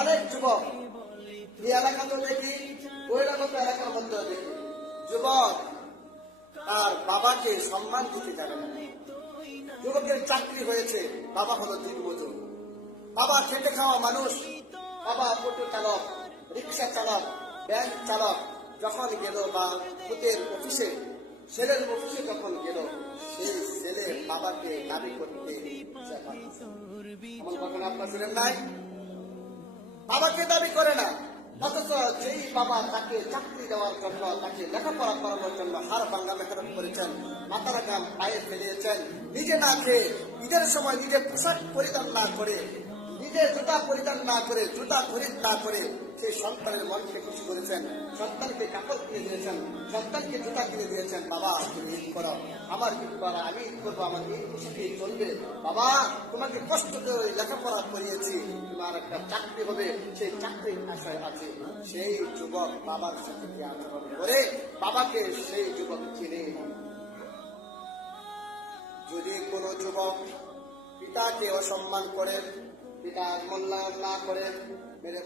অনেক যুবক এই এলাকাতেও দেখি, বহিরাগত এলাকার মধ্যেও দেখি, যুবক তার বাবাকে সম্মান দিতে জানে না। যুবকের চাকরি হয়েছে, বাবা হলো দিনমজুর, বাবা খেটে খাওয়া মানুষ, বাবা অটো চালক, রিক্সা চালক, ব্যাংক চালক, যখন গেল বা পুতের অফিসে, ছেলের অফিসে যখন গেল, সেই ছেলে বাবাকে দাবি করতে এমন ঘটনা আপনার শুনেন নাই? বাবাকে দাবি করে না, অথচ যেই বাবা তাকে চাকরি দেওয়ার জন্য, তাকে লেখাপড়া করানোর জন্য হাড় ভাঙ্গা মেহনত করেছেন, মাথার ঘাম পায়ে ফেলিয়েছেন, নিজে না খেয়ে, ঈদের সময় নিজে পোশাক পরিধান না করে, নিজে জুতা পরিধান না করে, জুতা খরিদ না করে সেই সন্তানের মনকে খুশি করেছেন, সন্তানকে কাপড় কিনে দিয়েছেন, সন্তানকে জুতা কিনে দিয়েছেন। বাবা তুমি ঈদ করো, আমার ঈদ করা, আমি ঈদ করবো, আমার ঈদ খুশি চলবে। বাবা তোমাকে কষ্ট করে লেখাপড়া করিয়েছি, তোমার একটা চাকরি হবে, সেই চাকরির আশায় আছে। সেই যুবক বাবার সাথে কি আচরণ করে, বাবাকে সেই যুবক চিনে। যদি কোনো যুবক পিতাকে অসম্মান করেন, পিতার মূল্যায়ন না করেন, মেরে